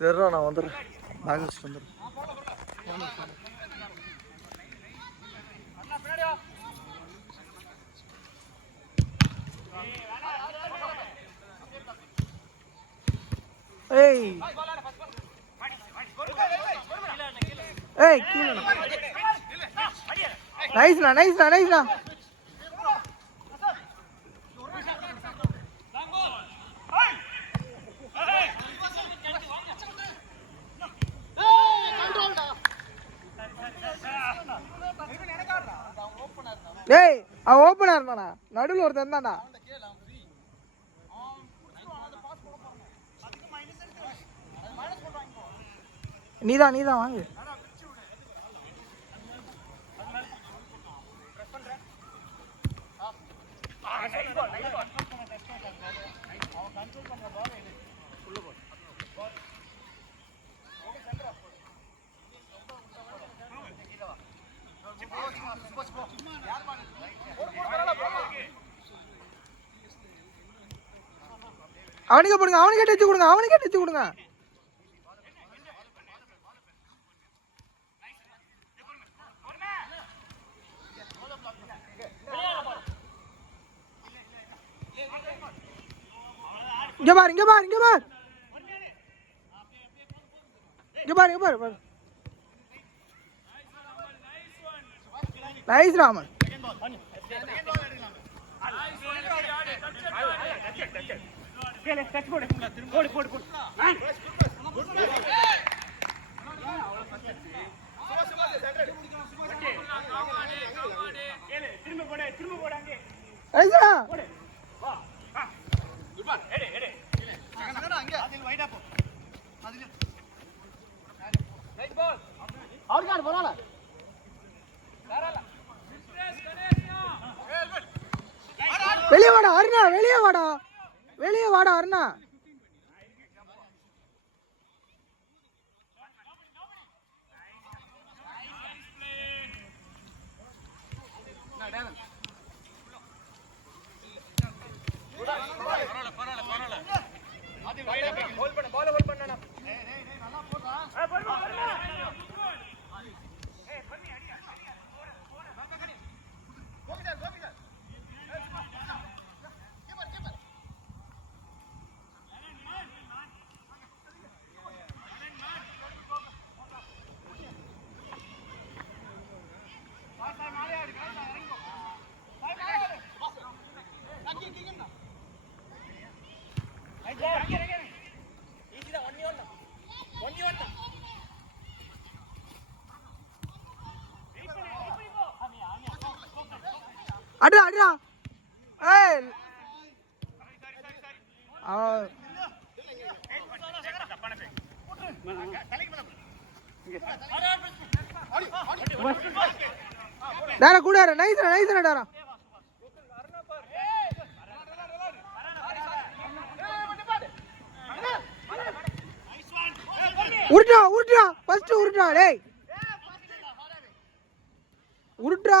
சரிடா நான் வந்துடுறேன். பேக் வச்சுட்டு வந்துடுறேன். ஏய் ஏய் கீழே நைஸ்ண்ணா நைஸ்ண்ணா நைஸ்ண்ணா. ஏய் அவன் ஓப்பனாக இருந்தானா? நடுவில் ஒருத்தர் இருந்தானா? நீதான் வாங்கு. அவனுக்கே போடுங்க, அவனுக்கே டச்சு கொடுங்க, அவனுக்கே டச்சு கொடுங்க. இங்க பாரு இங்க பாரு இங்க பாரு இங்க பாரு இங்க பாரு பாரு. நைஸ் ராமன். வெளியே வாடா அருணா, வெளியே வாடா, வெளியே வாடா அருணா. அடிடா அடிடா. ஏய் டேரா கூடார நைஸ்டா நைஸ்டா டேரா. உருட்டா உருட்டா ஃபர்ஸ்ட் உருட்டா. டேய் உருட்டா.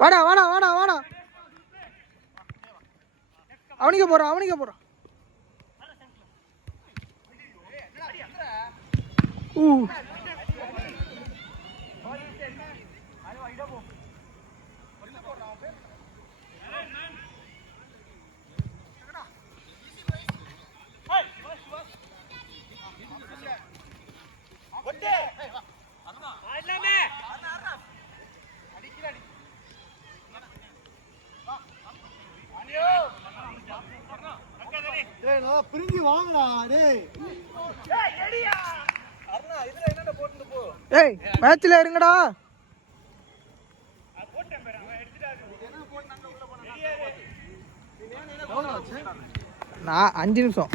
வாடா வாடா வாடா வாடா. அவனிக்க போறான் அவனிக்க போறான். பிரிஞ்சு வாங்கடா. டேய் ஏய் மேட்ச்ல இருங்கடா. நான் 5 நிமிஷம்.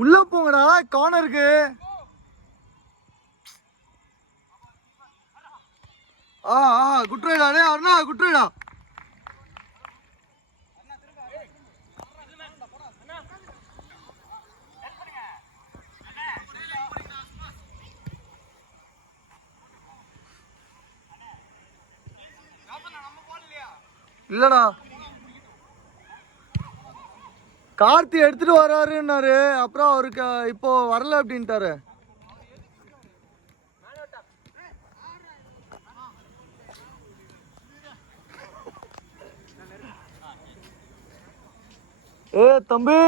உள்ள போங்கடா கார்னருக்கு. குட்ரைடா டே அண்ணா, குட்ரைடா. இல்லடா கார்த்தி எடுத்துட்டு வராருன்னாரு, அப்புறம் அவருக்கு இப்போ வரல அப்படின்ட்டாரு. தம்பி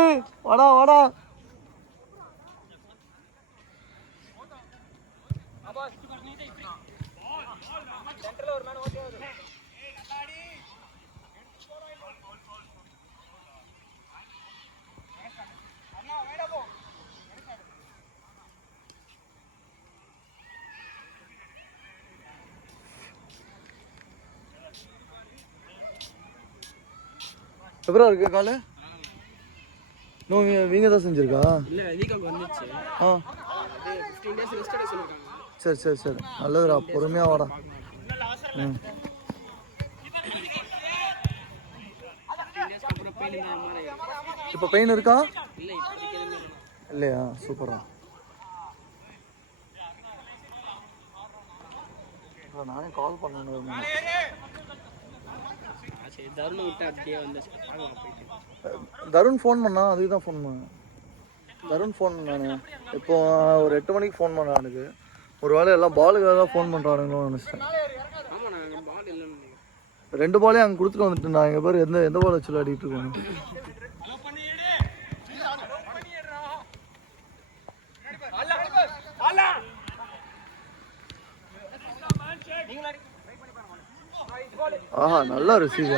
வாடா வாடா. எப்பறம் இருக்கு காலு? வீங்க தான் செஞ்சிருக்கா? சரி சரி சரி, நல்லதுடா, பொறுமையா வாடா. இப்போ பெயின் இருக்கா? இல்லையா? சூப்பரா. நானே கால் பண்ணணும். தருண் ஃபோன் பண்ணா, அதுக்கு தான் ஃபோன் பண்ணேன். தருண் ஃபோன் பண்ணானு இப்போ ஒரு 8 மணிக்கு ஃபோன் பண்ணான் எனக்கு. ஒரு வேளை எல்லாம் பாலுக்காக தான் ஃபோன் பண்ணுறானுங்களோன்னு நினச்சிட்டேன். 2 பாலையும் அங்கே கொடுத்துட்டு வந்துட்டு நான் எங்கள் பேர் எந்த பால் வச்சு விளையாடிட்டு இருக்கோம். ஆஹா, நல்லா ரிசீவ்.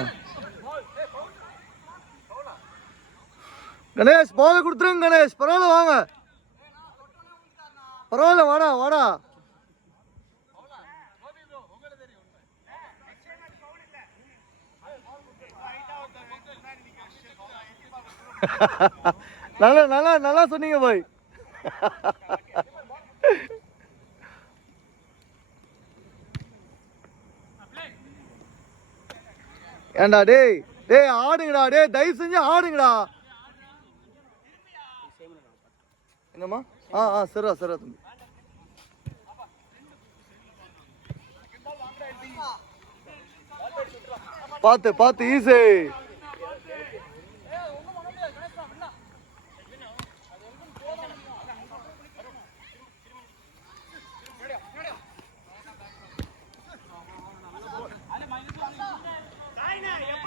கணேஷ் பால கொடுத்துருங்க கணேஷ். பரவாயில்ல வாங்க, பரவாயில்ல வாடா வாடா. நல்லா நல்லா நல்லா சொன்னீங்க பாய். ஏண்டா டேய் டேய் ஆடுங்கடா, டேய் தயவு செஞ்சு ஆடுங்கடா. என்னம்மா? சரிடா சரிடா தம்பி. பார்த்து பார்த்து ஈஸி.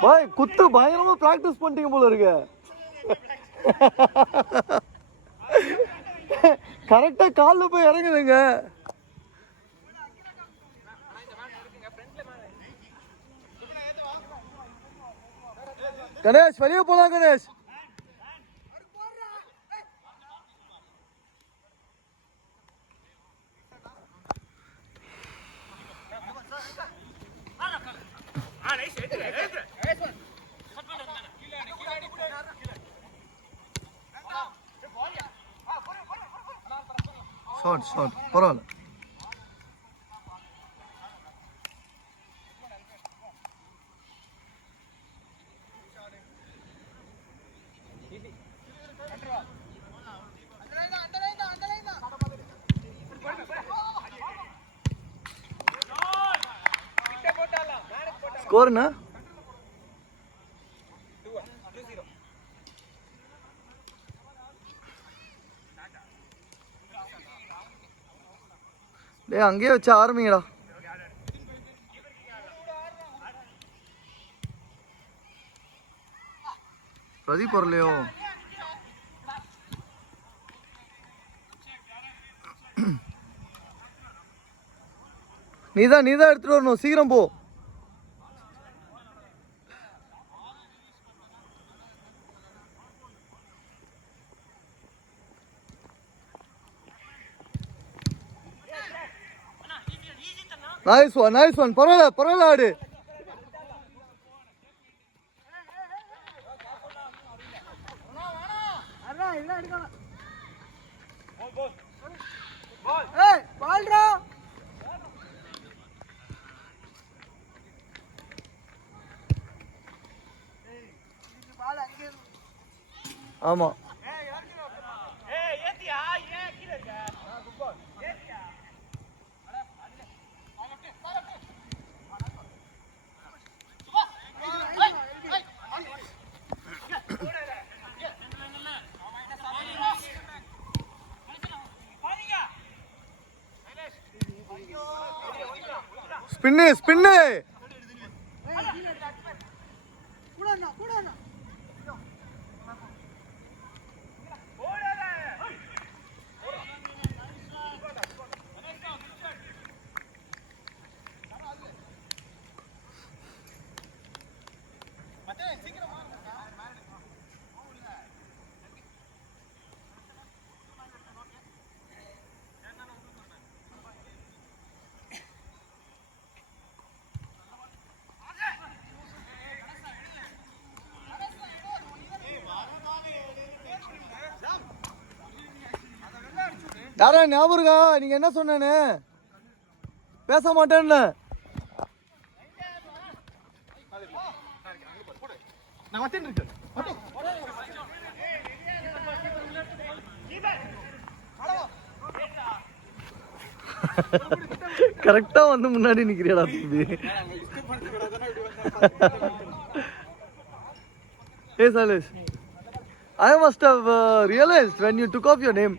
பாய் குத்து பயங்கரமா பிராக்டிஸ் பண்ணிட்டீங்க போல இருக்கு. கரெக்டா கால்ல போய் இறங்குதுங்க. கணேஷ் வெளியே போலாம் கணேஷ். ஷார்ட் ஷார்ட் பரவாயில்ல. ஸ்கோர் என்ன? டேய் அங்கேயே வச்சு ஆரம்பிங்கடா. பிரதீப் வரலையோ? நீதான் எடுத்துட்டு வரணும், சீக்கிரம் போ. நைஸ் ஒன் பரவாயில்ல ஆடு. ஆமா ஸ்பின்னு யாரா ஞாபகம் இருக்கா? நீங்க என்ன சொன்னேன்னு பேச மாட்டேன்னு. கரெக்டா வந்து முன்னாடி நிக்கிறியாடா தம்பி. Hey Salish, I must have realized when you took off your name.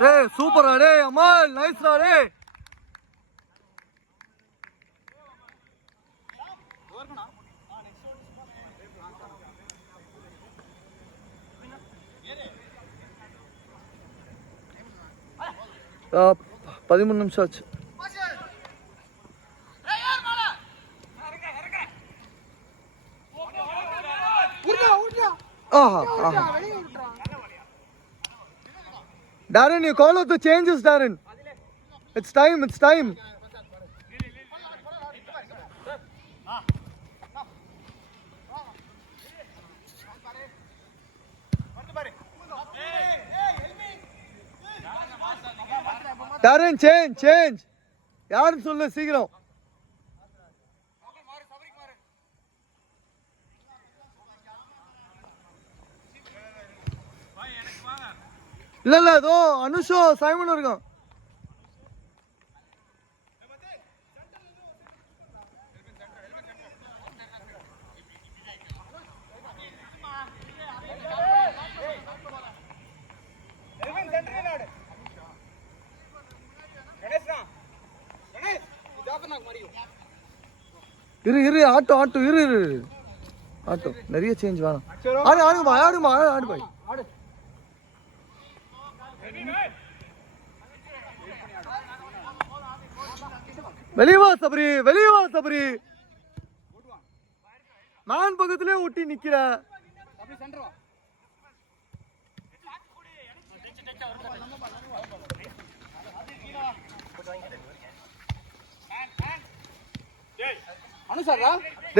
Hey, super டே அமல், நைஸ் டே. ஆ 13 நிமிஷம் ஆச்சு. Darren, you call out the changes, Darren. It's time. Darren, change. யாருன்னு சொல்லு சீக்கிரம். இல்ல ஏதோ அனுஷோ சைமன் இருக்கும். இரு ஆட்டோ இரு ஆட்டோ நிறைய சேஞ்ச் வேணும். ஆடு பாய். வெளியே வா சபரி. நான் பக்கத்திலே ஒட்டி நிக்கிற.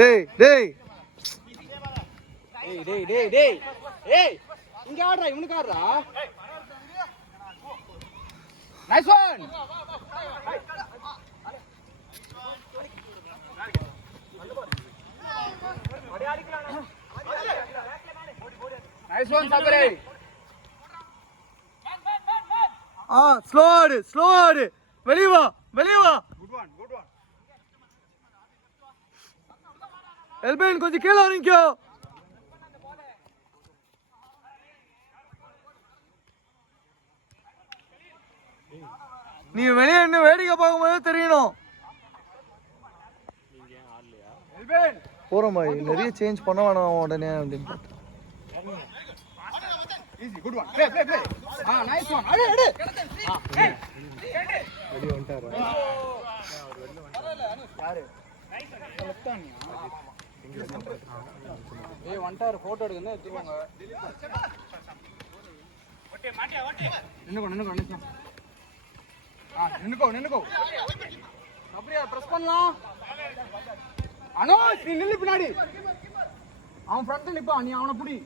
டேய் இங்க ஆடுறா, இவனுக்கு ஆடுறா. Nice one. Nice one Sabari. Slow ஆடு. வெளியே வா. Good one. எல்பேன் கொஞ்சம் கீழே இறங்கிக்கோ. நீ வெளியே என்ன வேடிக்கை பார்க்கும்போது தெரியணும். போற மாதிரி நிறைய சேஞ்ச் பண்ண வேணாம் உடனே அப்படின்னு பார்த்தேன். நைஸ் ஒன் அடு அடு வெளிய வந்துட்டாரு யாரு ஏய் வந்துட்டாரு போட்டோ எடுக்கணும் எடுத்துவாங்க ஓகே மாட்டியா ஓகே நின்னுக்கோ நின்னுக்கோ அப்படியே பிரஸ் பண்ணலாம் அனோஸ் நீ நில்லு பின்னாடி அவன் ஃப்ரண்ட்ல நிப்பான் நீ அவனை புடி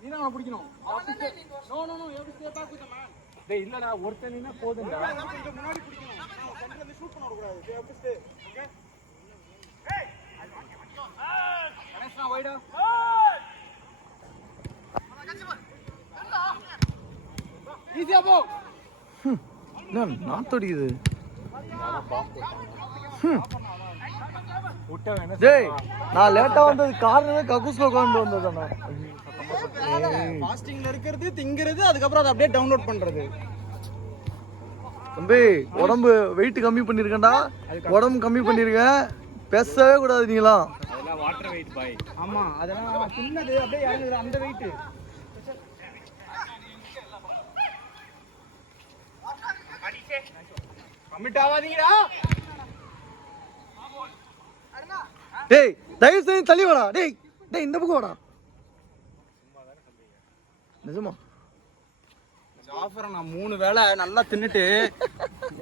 நீ தான் அவனை பிடிக்கணும் no every stay back with the man டேய் இல்லடா ஒருத்தனினா போதும்டா முன்னாடி பிடிக்கணும் சென்டர்ல இருந்து ஷூட் பண்ண கூடாது எவ்ரி ஸ்டே ஓகே ஏய் கணேஷ்னா வைடா ஈஸியா போ நான் தொடிக்குது டேய் நான் லேட்டா வந்தது காரணமே கக்கூஸ்ல உட்கார்ந்து வந்ததுண்ணா. ஃபாஸ்டிங்ல இருக்கிறது திங்கிறது அதுக்கப்புறம் அதை அப்படியே டவுன்லோட் பண்றது. தம்பி உடம்பு வெயிட் கம்மி பண்ணிருக்கேன்டா, உடம்பு கம்மி பண்ணிருக்கேன், பேசவே கூடாது நீங்களா. அதெல்லாம் வாட்டர் வெயிட் பாய். ஆமா அதெல்லாம் சின்னது அப்படியே இறங்குது அந்த வெயிட். கமிட் ஆவாதீங்கடா. டேய் தயவு செஞ்சு தள்ளி வாடா. டேய் டேய் இந்த பக்கம் வாடா. நிஜமா ஜாஃபர் நான் 3 வேளை நல்லா தின்னுட்டு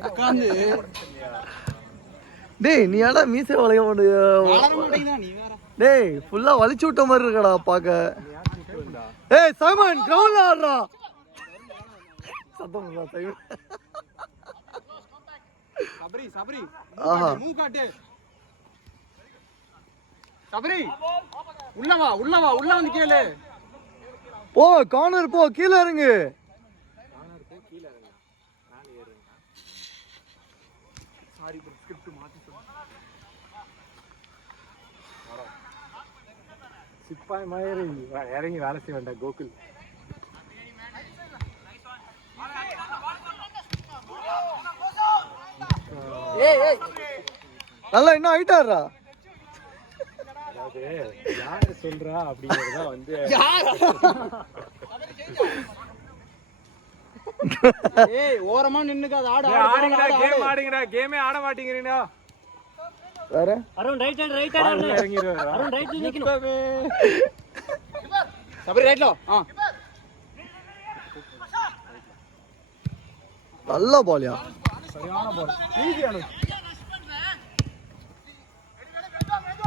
உட்கார்ந்து டேய் நீ ஏடா மீசை வளைய மாட்டேங்குதா நீ வேற. டேய் ஃபுல்லா வலிச்சு விட்ட மாதிரி இருக்கடா பாக்க. ஏய் சைமன் கிரவுண்ட்ல ஆடுறா. சத்தம் இல்ல சைமன். சபரி ஆஹா மூவ் காட்டு. சபரி உள்ள வந்து கேளு. போ கார்னர் போ, கீழ இறங்கு. சாரி ப்ரோ ஸ்கிரிப்ட் மாத்தி சொன்னேன். சிப்பாய் மாதிரி இறங்கி வேலை செய்ய வேண்டாம் கோகுல். ஏய் நல்லா இன்னும் ஆயிட்டாரா. அதாவது யாரு சொல்றா அப்படிங்கறத வந்து ஏய் ஓரமா நின்னுக்க. அது ஆடுங்கடா கேம் ஆடுங்கடா. கேமே ஆட மாட்டீங்கறீங்கடா. வேற அருண் ரைட் ஹேண்ட் இறங்கிடுவாரா? அருண் ரைட் நிக்கணும். சபரி ரைட்ல. நல்ல பால்யா. சரியான பால். ஈஸியான.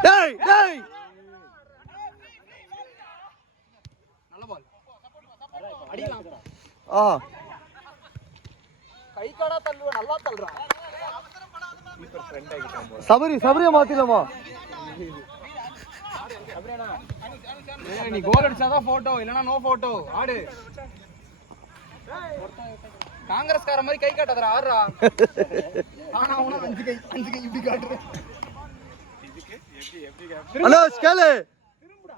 டேய் டேய் நல்ல பால். அடிக்கலாம். ஆ கை காடா தள்ளுவ நல்லா தள்ளுறான். கீப்பர் ஃப்ரெண்ட் ஆகிட்டான் போல. சபரியா மாத்திடலாமா. ஏய் நீ கோல் அடிச்சாதான் போட்டோ இல்லனா நோ போட்டோ. ஆடு. காங்கிரஸ்கார மாதிரி கை காட்டாதடா. ஆடுறா. ஆனா அவன 5 கை இப்படி காட்டுற. ஹலோ ஸ்கேலே திரும்புடா.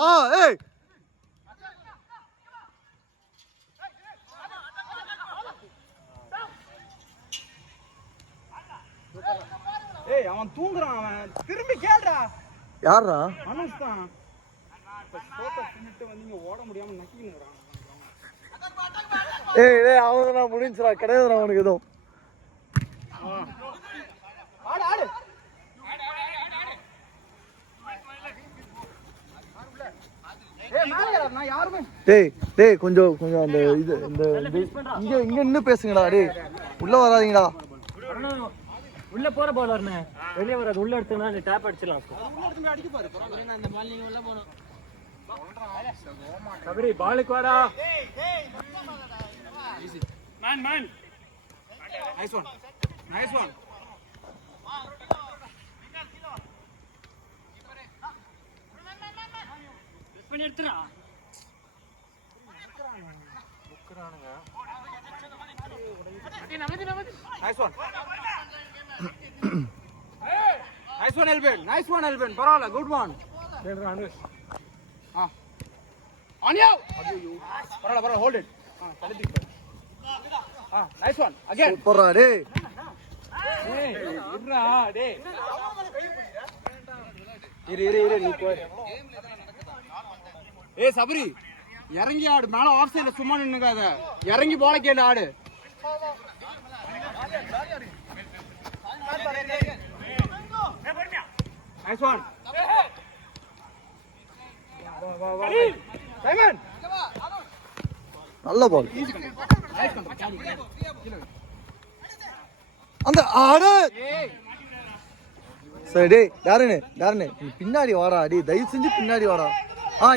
ஆ ஏய் ஏய் அவன் தூங்குறான். அவன் திரும்பி கேளுடா. யாரா அனுஷ் தான். போட்டோ பின்னிட்டு வந்தீங்க ஓட முடியாம நக்கினுறான். ஏய் டேய் அவன் நான் முடிஞ்சுடா. கிடையாதுடா அவனுக்கு எதுவும். ஆடு ஆடு. ஏய் மேல நான் யாருமே. டேய் டேய் கொஞ்சம் அந்த இது இந்த இங்க இங்க நின்னு பேசுங்கடா. டேய் உள்ள வராதீங்கடா. உள்ள போற பால் வரனே வெளிய வராது. உள்ள எடுத்தனா நீ டேப் அடிச்சலாம். உள்ள எடுத்து அடிக்க பாரு. பரவாயில்லை அந்த பால் நீங்க உள்ள போணும். சபரி பாலுக்கு வாடா. Man nice one. மிஸ் பண்ணி எடுத்துறா. Nice one, Elvin. பரவாயில்லை, good one. அனுஷ் Anya. பரவாயில்லை, hold it. தள்ளி தூக்கு. Nice one. Again. சூப்பரா டேய். ஏய் இருடா டேய். இரு நீ போ. ஏய் சபரி இறங்கி ஆடு. மேல ஆஃப் சைடுல சும்மா நின்னுக்காத. இறங்கி போல கேளு ஆடு. Nice one. சைமன் நல்ல பால். அந்த ஆடு சரி டேய் டாரனே பின்னாடி வாடா டே, தயவு செஞ்சு பின்னாடி வாடா.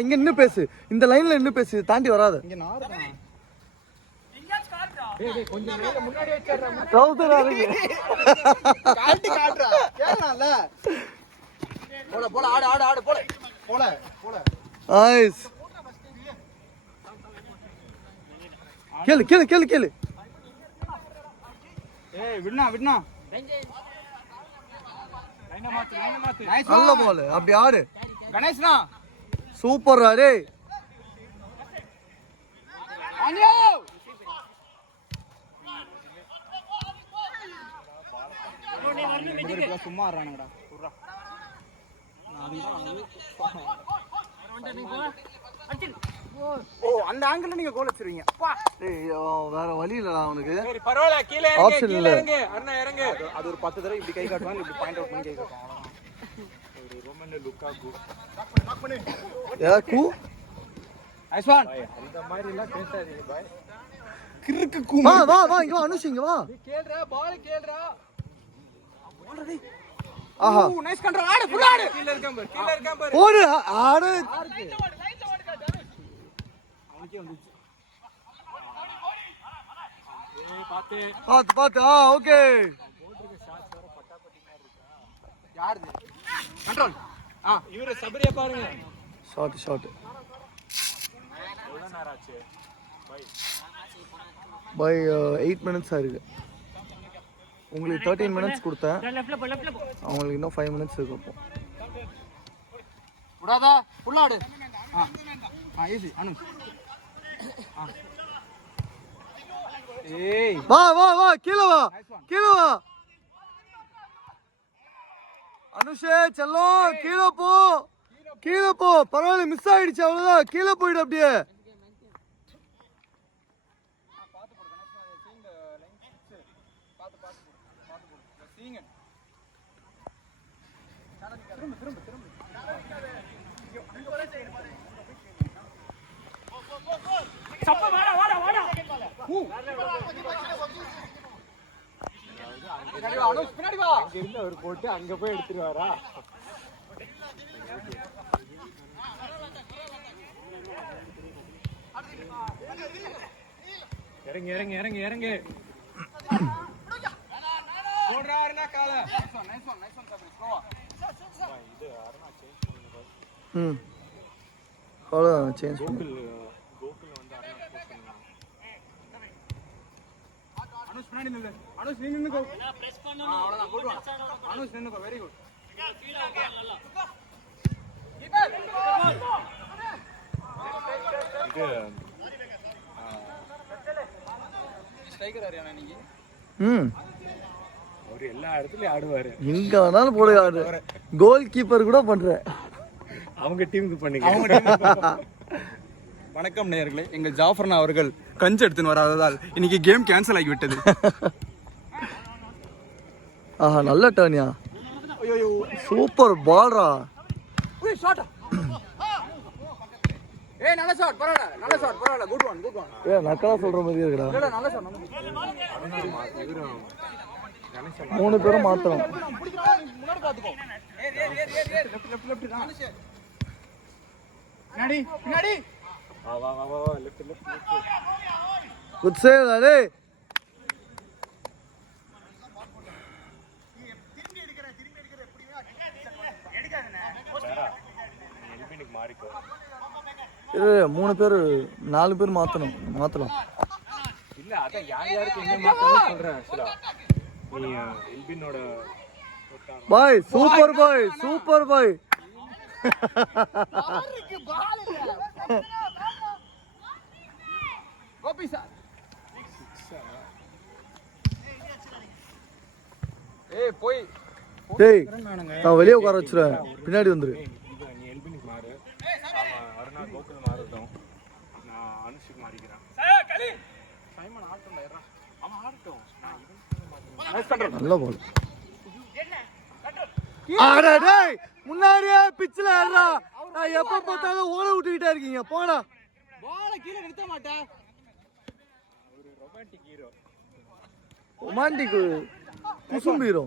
இங்க நின்னு பேசு, இந்த லைன்ல நின்னு பேசு, தாண்டி வராத. இங்க நாறுடா. கொஞ்சம் மேல முன்னாடி வச்சிடுறேன். ட்ரவுசரா இருக்கு. காட்டுறா கேளல. போல ஆடு போல. நைஸ். கேளு. ஏய் விடுனா. லைன மாத்து. நைஸ் நல்ல பால். அப்படி ஆடு. கணேஷ்னா சூப்பர்ரா டேய். அனியோ சும்மா ஆடுறானுங்கடா. ஓ அந்த ஆங்கிள் நீங்க கோல் வச்சிருவீங்க. அப்பா டேய் வேற வழி இல்லடா அவனுக்கு. சரி பரவாயில்ல, கீழே Option இல்ல. இறங்கு அருணா இறங்கு. அது ஒரு 10 தடவை இப்படி கை காட்டுவாங்க, இப்படி பாயிண்ட் அவுட் பண்ணி கை காட்டுவாங்க. ஒரு ரோமன்ல லுக்காகு. யாக்கு நைஸ் ஒன். அந்த மாதிரி எல்லாம் பேசாதீங்க பாய். கிறுக்கு வா இங்க வா அனுஷ் இங்க வா. நீ கேளுடா, பால் கேளுடா. ஆஹா நைஸ் கண்ட்ரோல். ஆடு ஃபுல் ஆடு. கீழ இருக்கான் பாரு. ஓடு ஆடு. அவனுக்கே வந்துச்சு. ஏய் பாத்து. பாத்து ஓகே. யாருது கண்ட்ரோல்? இவர சபரியா பாருங்க. ஷாட் எவ்வளவு நேரம் ஆச்சு பை 8 minutes ஆயிருக்கு. உங்களுக்கு 13 minutes கொடுத்தேன், அவங்களுக்கு இன்னும் 5 minutes இருக்கு. அப்போ விடாதா ஃபுல் ஆடு. ஈஸி அனு. ஏய் வா கீழே வா அனுஷே செல்லம், கீழே போ. பரவாயில்ல, மிஸ் ஆயிடுச்சு, அவ்வளவுதான். கீழே போயிடு அப்படியே. பின்னாடி வா. இங்க இருந்து அவர் போட்டு அங்க போய் எடுத்துருவாரா? இறங்கு. போடுறாருனா கால. நைஸ் ஒன் சபரி ஸ்லோவா. இது அருணா சேஞ்ச் பண்ணுங்க. அவ்வளோதான், சேஞ்ச் பண்ணு. கோகுல் வந்து அருணா போஸ்ட் பண்ணலாம். அனுஷ் பின்னாடி நில்லு. அனுஷ் நீ நின்னுக்கோ. அவ்வளவுதான் குட் ஒன். அனுஷ் நின்னுக்கோ. Very good. இது ஸ்ட்ரைக்கர் ஆரியானா நீங்க? அவர் எல்லா இடத்துலயும் ஆடுவாரு. எங்க வேணாலும் போட ஆடு. கோல் கீப்பர் கூட பண்ற. அவங்க டீமுக்கு பண்ணீங்க. வணக்கம் நேயர்களே, எங்கள் ஜாஃபர்னா அவர்கள் கஞ்சி எடுத்துன்னு வராததால் இன்னைக்கு கேம் கேன்சல் ஆகிவிட்டது. ஆஹா, நல்ல டர்னியா. சூப்பர் பால்ரா. ஏய் நல்ல ஷாட், பரவாயில்ல. Good one. நக்கலா சொல்ற மாதிரி இருக்குடா. இல்லடா நல்ல ஷாட். 3 பேரும் மாத்தணும். முன்னாடி பாத்துக்கோ. லெஃப்ட் தான். பின்னாடி. வா லெஃப்ட். குட் சேவ் டே. எல்பினிக்கு மாறிக்கோ. 3 பேர் 4 பேர் மாத்தலாம். இல்ல அதான் யாருக்கு எங்க மாத்தணும்னு சொல்றேன். ஆக்சுவலா நீ எல்பினோட பாய், சூப்பர் பாய். கோபி சார். ஏய் போய் டேய், நான் வெளியே உட்கார வச்சிருவேன், பின்னாடி வந்துரு. நீ எல்பினிக்கு மாறு. அருணா கோகுல் மாறட்டும். தனுஷுக்கு மாறிக்கிறான் சைமன் ஆட்டம் அவன் ஆடட்டும் நல்ல பால். ஆடா டேய், முன்னாடியே பிச்சில் ஆடுறா. நான் எப்போ பார்த்தாலும் ஓட விட்டுக்கிட்டே இருக்கீங்க, போடா. பாலை கீழே நிறுத்த மாட்டேன். ஒரு ரொமான்டிக் ஹீரோ. ரொமான்டிக் குசும்பு ஹீரோ.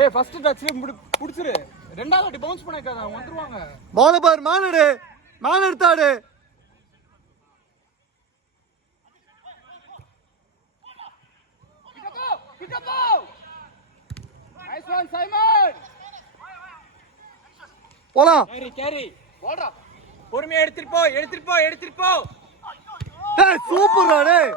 ஏய் ஃபர்ஸ்ட் டச்ல புடிச்சிரு. ரெண்டாவது வாட்டி பவுன்ஸ் பண்ணாத அவங்க வந்துருவாங்க. பால பார், மேனடு மேன் எடுத்தாடு. Nice one Simon. போலாம். கேரி போடா. பொறுமையா எடுத்துட்டு போ. டேய் சூப்பர்டா டேய்.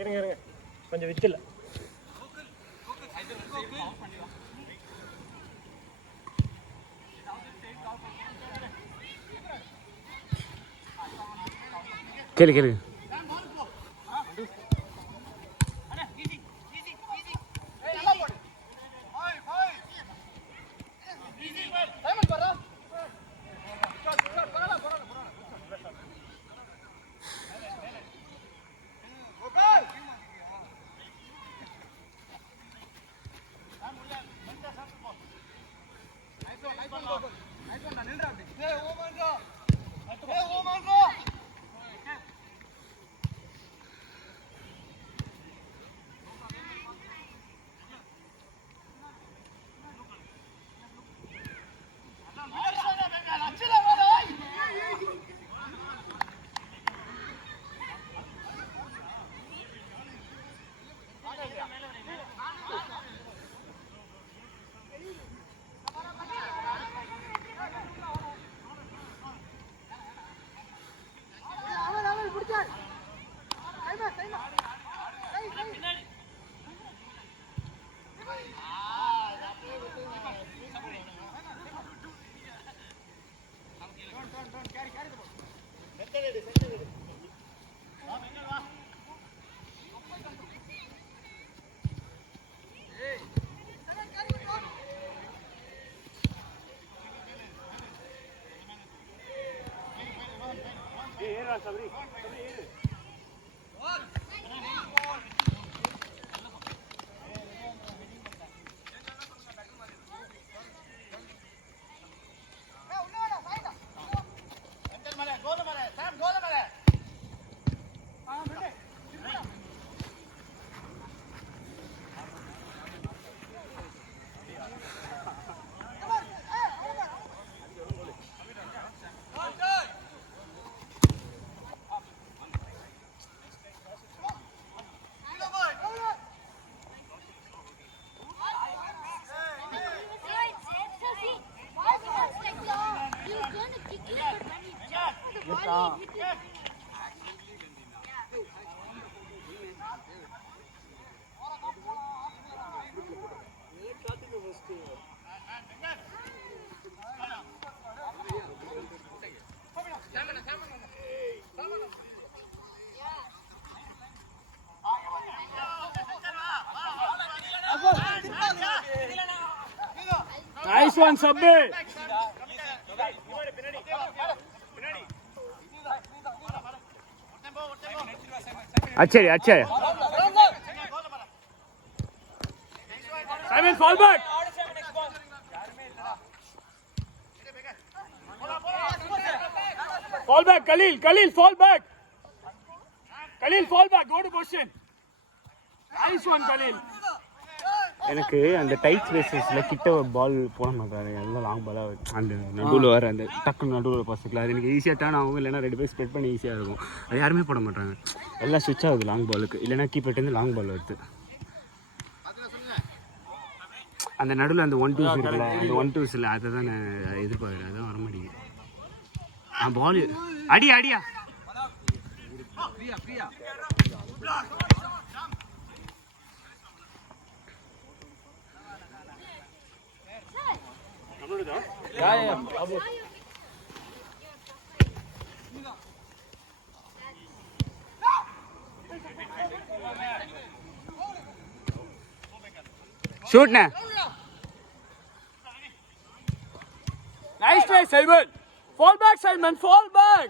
இருங்க கொஞ்சம் வித்துல. கேளு Nice one, Sabbe. अच्छा है Simon, fall back. Fall back, Khalil, fall back. Khalil, fall back, go to position. Nice one, Khalil. எனக்கு அந்த டைட் ஸ்பேசஸில் கிட்ட பால் போட மாட்டாரு, எல்லாம் லாங் பாலாக அந்த நடுவில் வர அந்த டக்குன்னு நடுவில் பசக்கலாம். அது எனக்கு ஈஸியாக டர்ன் ஆகும், இல்லைனா 2 பேர் ஸ்ப்ரெட் பண்ணி ஈஸியாக இருக்கும். அது யாருமே போட மாட்டாங்க, எல்லாம் ஸ்விட்ச் ஆகுது லாங் பாலுக்கு, இல்லைனா கீப்பர்ட்டேருந்து லாங் பால் வருது. அந்த நடுவில் அந்த 1-2s இருக்குல்ல, அந்த 1-2s இல்லை, அதை தான் நான் எதிர்பார்க்குறேன், அதான் வர மாட்டேங்குது. பால் அடியா ஷூட்ண்ணே. Nice try, Simon. Fall back, Simon. Fall back.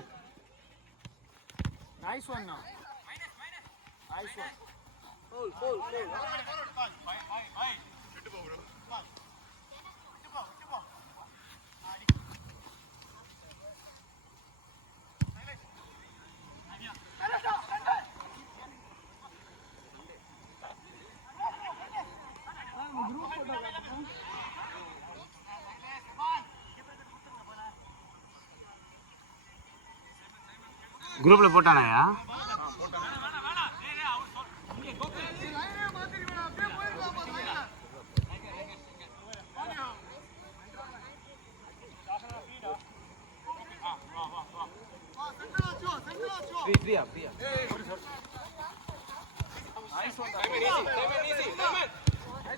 Nice one now. Nice one. Pull. குரூப்பில் போட்டானாயா?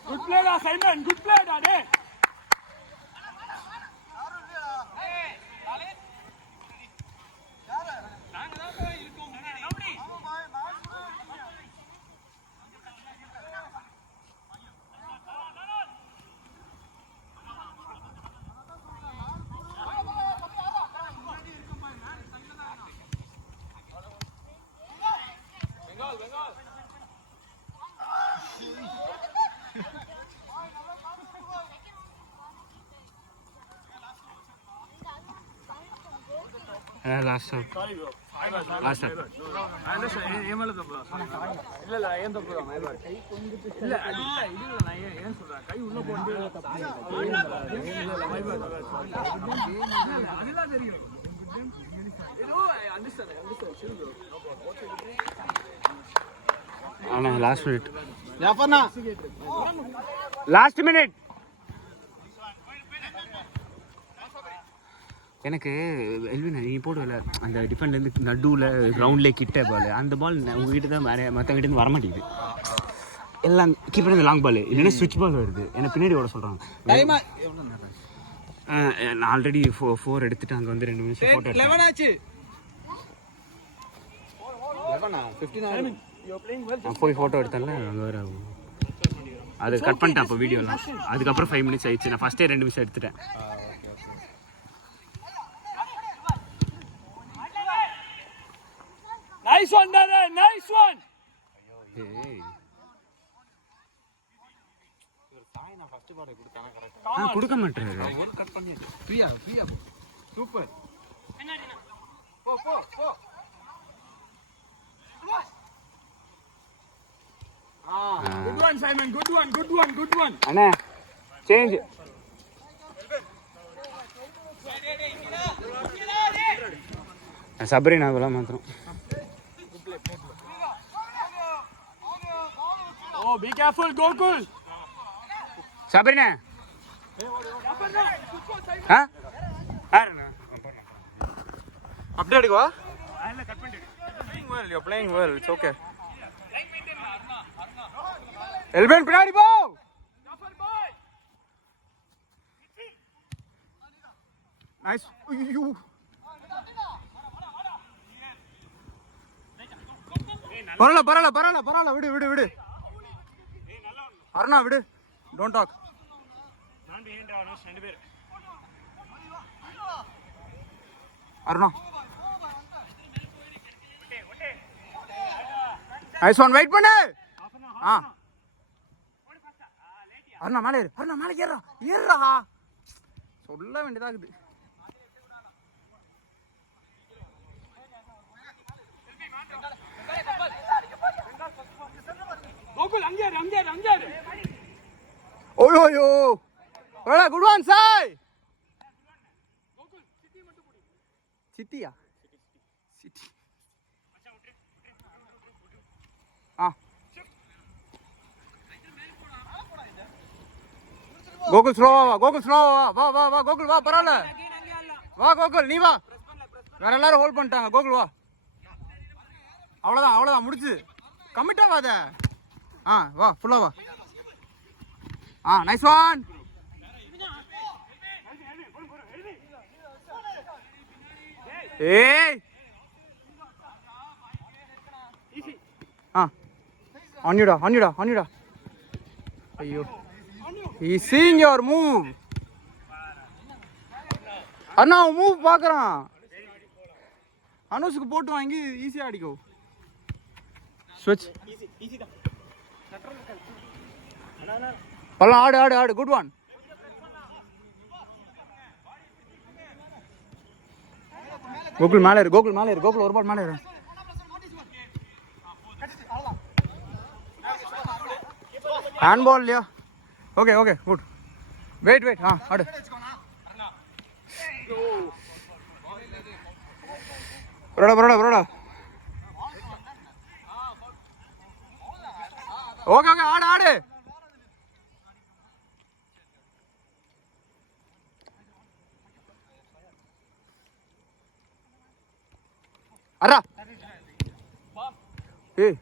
Good play, Simon. Good play, Dade. Last time இல்ல ஏன் தப்பு தான் இல்ல நான் ஏன் சொல்றேன், கை உள்ள போட்டு அதெல்லாம் தெரியும். லாஸ்ட் மினிட் லாஸ்ட் மினிட் எனக்கு எல்வின் நீ போடுவல அந்த டிஃபெண்ட்லேருந்து நடுவில் கிரவுண்ட்லேயே கிட்ட பால், அந்த பால் உங்ககிட்ட தான் வேற மற்றவங்கிட்ட வர மாட்டேங்குது. எல்லாம் கீப்பர் இந்த லாங் பால் இல்லைன்னா ஸ்விட்ச் பால் வருது, என்னை பின்னாடி ஓட சொல்கிறாங்க. நான் ஆல்ரெடி 4 எடுத்துட்டு அங்கே வந்து 2 நிமிஷம் ஃபோட்டோ எடுத்தேன். போய் ஃபோட்டோ எடுத்தேன்ல அங்கே வேறு அது கட் பண்ணிட்டேன் அப்போ வீடியோலாம். அதுக்கப்புறம் 5 மினிட்ஸ் ஆயிடுச்சு, நான் ஃபஸ்ட்டே 2 நிமிஷம் எடுத்துட்டேன். Nice one, Dada. Nice one. கொடுக்க மாட்டேன். Super. Good one, Simon. Good one. அண்ணா சேஞ்ச். சபரி நாங்களாம் மாத்திரம். Oh, be careful, Gokul. சபரிண்ணா அப்படியே எடுக்கவா? You're playing well. It's okay. Elvin, பின்னாடி போ. Nice. You. பரவாயில்ல விடு அருணா விடு, don't talk. Aruna nice one, wait பண்ணு. அருணா மேலே ஏறுறா சொல்ல வேண்டியதாகுது. கோகுல் அங்கே ஓயோயோ குட் ஒன் சாய். சிட்டியா சிட்டி கோகுல் ஸ்லோவா வா, கோகுல் ஸ்லோவா வா வா வா கோகுல் வா, பரவாயில்ல வா கோகுல், நீ வா. வேற எல்லாரும் ஹோல்ட் பண்ணிட்டாங்க, கோகுல் வா. அவ்வளோதான் அவ்வளோதான் முடிச்சு, கம்மிட்டா வாத. வா ஃபுல்லா வா. Nice one. ஏய் ஆன்யூடா ஆன்யூடா ஆன்யூடா. ஐயோ he seeing your move. Anna move பார்க்குறான். அனுஷ்க்கு போட்டு வாங்கி ஈஸியாக அடிக்கும். ஸ்விட்ச் பல்லாம் ஆடு ஆடு ஆடு. Good one. கோகுல் மேலே இரு, கோகுல் மேலே இரு, கோகுல் ஒரு பால் மேலே இரு. ஹேண்ட் பால் இல்லையா? Okay okay good. Wait wait ஆடு. பரோடா பரோடா பரோடா. ஓகே ஓகே ஆடு ஆடு. அரா ஏய்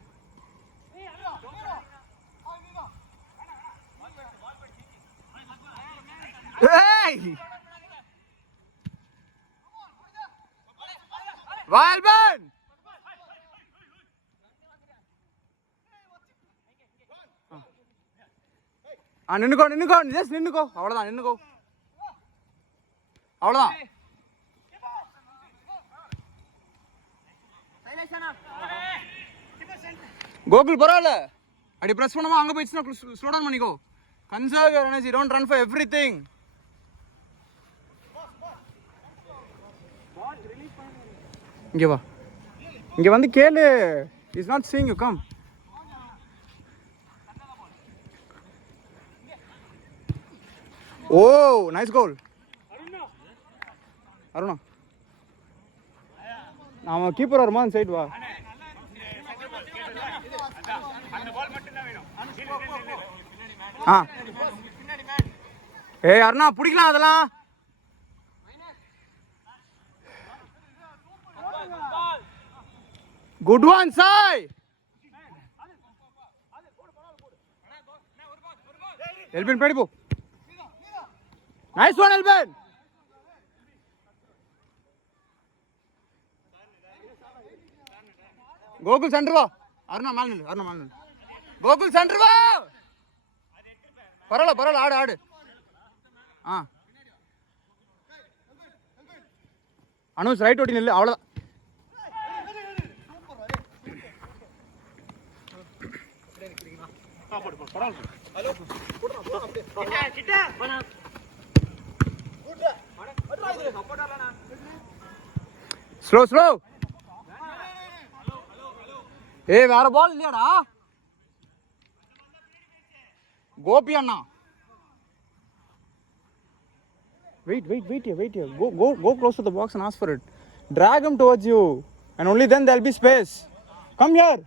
ஏய் வால்பன். நின்னுக்கோ நின்னுக்கோ, ஜஸ்ட் நின்னுக்கோ, அவ்வளோதான் நின்னுக்கோ, அவ்வளோதான். கோகுல் பரவாயில்ல, அப்படி ப்ரெஸ் பண்ணாம அங்கே போயிடுச்சுன்னா ஸ்லோ டவுன் பண்ணிக்கோ. Conserve your energy, don't run for everything. இங்கே வா, இங்கே வந்து கேளு. Is not seeing you, come. Oh nice goal Aruna. அவன் கீப்பர் வருமா அந்த சைடு வா. ஏய் அருணா பிடிக்கலாம் அதெல்லாம். Good one Sai. எல்பின் பேடி போ. Nice one Elbin. Gokul center வா. அருணா மேல நில்லு, அருணா மேல நில்லு. கோகுல் சென்டர் வா. பரவாயில்ல பரவாயில்ல ஆடு ஆடு. அனுஷ் ரைட் ஓட்டி நில்லு, அவ்வளோதான். Slow slow. ஏய் வேற பால் இல்லையாடா? கோபி அண்ணா. Wait, wait, wait here, wait here. Go close to the box and ask for it. Drag him towards you, and only then there'll be space. Come here.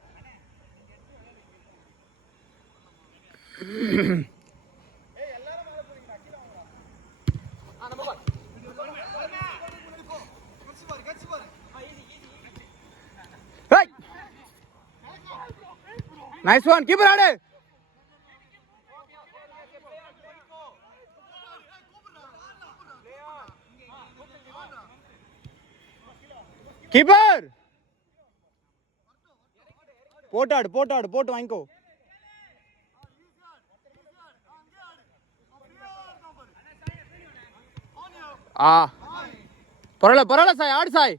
Hey! Nice one. Keep it at it. Keeper போட்டாடு போட்டாடு போட்டு வாங்கிக்கோ. பரவாயில்ல பரவாயில்ல சாய், ஆடு Sai.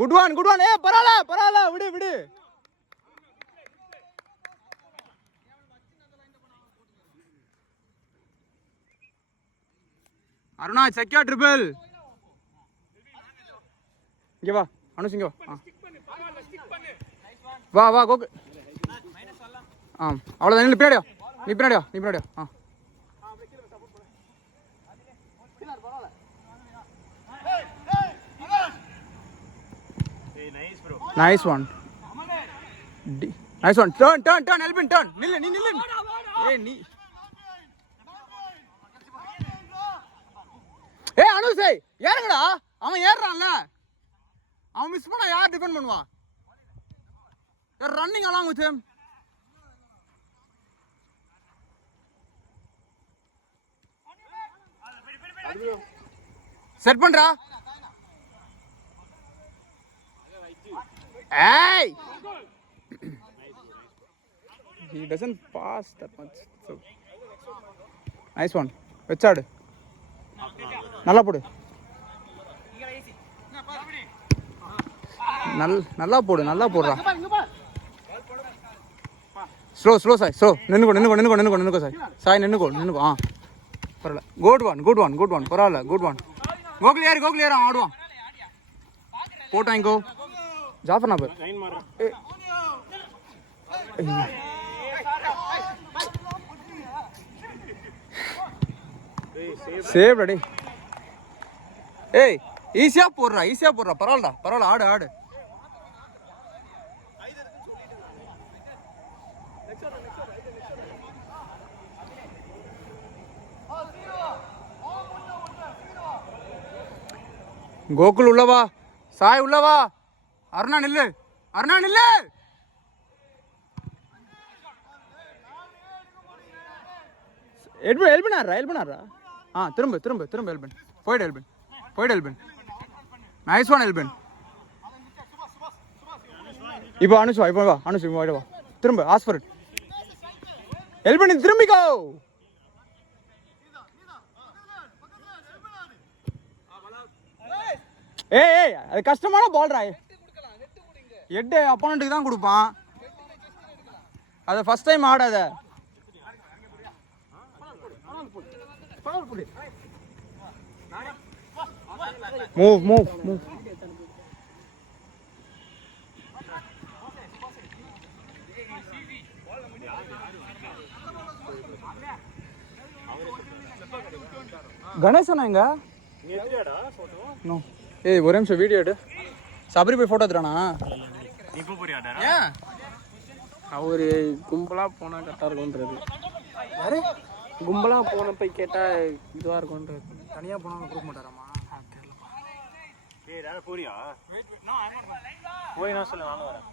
Good one good one. ஏ பரவாயில்ல பரவாயில்ல, விடு விடு. அருணா செக்யா ட்ரிபிள். இங்க வா அனுஷ், இங்க வா. வா வா கோகுல். ஆ அவ்வளோதான். நின்று பின்னாடியா, நீ பின்னாடியா. ஆ nice one. Turn Elbin turn. நில்லு நீ. ஏய் நீ அனுஷ் ஏறுங்கடா. அவன் ஏறுறான்ல, அவன் மிஸ் பண்ணா யார் டிஃபெண்ட் பண்ணுவா? Running along with him. Set பண்றா. Hey! He doesn't pass that much. So nice one. வெச்சாடு. நல்லா போடு. நல்லா போடுறா. ஸ்லோ சாய். ஸ்லோ நின்னுக்கோ சாய் நின்னுக்கோ. ஆ பரவாயில்ல. குட் ஒன் பரவாயில்ல. Good one. கோகுல் ஏறு ஆடுவான். போட்டாங்கோ ஜாஃபர் நபர். Save ready. ஏய் ஈஸியா போடுறா. பரவாயில்ல. ஆடு. கோகுல் உள்ளவா, சாய் உள்ளவா. அருணா நில்லு. எல்பின் ஆடுறா. ஆ திரும்ப எல்பின். போயிடு எல்பின். Nice one எல்பின். இப்போ அனுஷ் வா. திரும்ப ஆஸ்பரட். எல்பின் திரும்பிக்கோ. ஏய் அது கஷ்டமான பால்ரா. எட்டு அப்போனண்ட்டுக்கு தான் கொடுப்பான். அதை ஃபர்ஸ்ட் டைம் ஆடாத. மூவ். கணேசனா எங்க? நோ. ஏய் ஒரு நிமிஷம் வீடியோ எடு. சபரி போய் ஃபோட்டோ எடுத்துறானா? இப்போ போறியாடா? ஏன் அவரு கும்பலா போனா கரெக்டா இருக்கும்ன்றது. யாரு கும்பலா போன போய் கேட்டா இதுவா இருக்கும்ன்றது. தனியா போனா கொடுக்க மாட்டாராமா? தெரியலப்பா. ஏய் யாரா போறியா? போய் நான் சொல்ல நானும் வரேன்.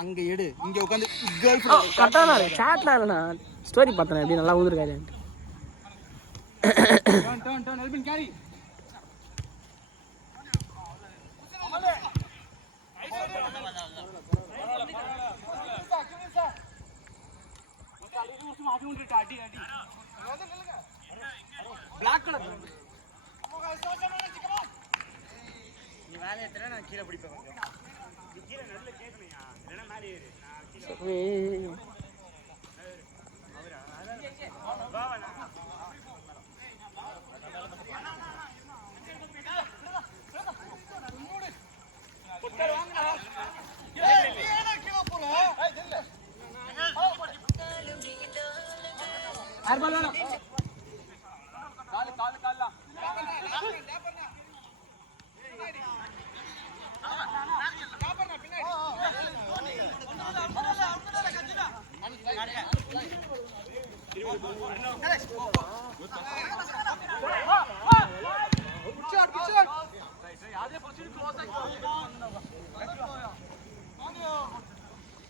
அங்க எடு. இங்க உட்காந்து கேர்ள் ஃப்ரெண்ட் கரெக்டான சாட்ல இல்லனா ஸ்டோரி பார்த்தேன். எப்படி நல்லா ஊதுறாரு. Turn Elbin carry. Black colour நீ வேலைய எடுத்துற. நான் கீழ பிடிப்பேன். கொஞ்சம் கீழ நல்ல கேட்கலையா? இல்லனா மேலே ஏறு. நான் கீழ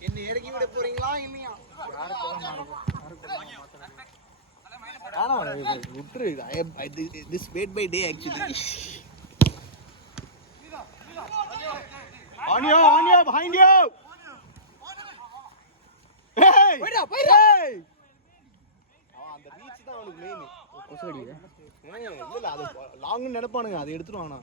என்ன இறக்கி விட போறீங்களா இல்லையா? This made my day actually. On you, behind you. Hey! Wait up! Hey! அந்த ரீச் தான் அவனுக்கு மெயின். இல்ல அது லாங்னு நினைப்பானுங்க, அதை எடுத்துட்டு வாங்க.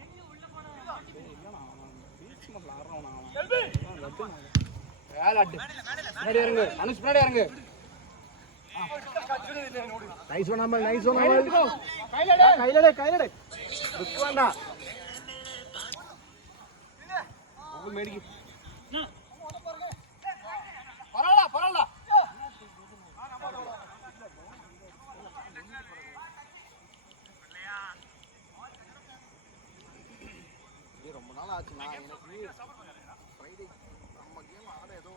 நைஸ் ஒன் அமல், நைஸ் ஒன் அமல். கையிலடே கையிலடே ரிஸ்க் வேண்டாம். மேடிக்கு பரவாயில்ல பரவாயில்ல. ரொம்ப நாள் ஆச்சு. நான் எனக்கு ஃப்ரைடே நம்ம கேம் ஆட ஏதோ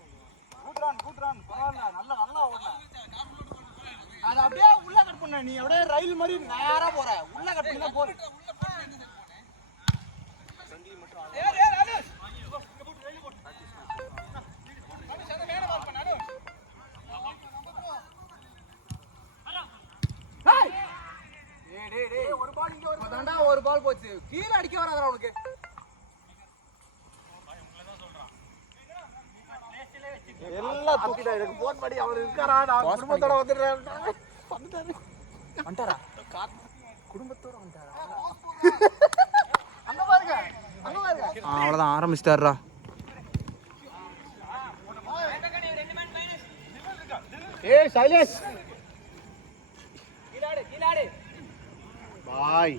கூட்டுறான் பரவாயில்ல. நல்லா ஓடலாம். அது அப்படியே உள்ள கட் பண்ண, நீ அப்படியே ரயில் மாதிரி நேரா போற. உள்ள கட் பண்ணா போற. ஒரு பால் போச்சு. கீழே அடிக்க வராதா உனக்கு? எல்லாம் தூக்கிட்டா. எனக்கு போன் பண்ணி அவர் இருக்காரா, நான் குடும்பத்தோட வந்துடுறேன். வந்துட்டாரா? குடும்பத்தோட வந்துட்டாரா? அங்க பாருங்க, அங்க பாருங்க. அவ்வளோதான் ஆரம்பிச்சிட்டாரா. ஏய் சைலேஷ் பாய்.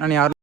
நான் யாரும்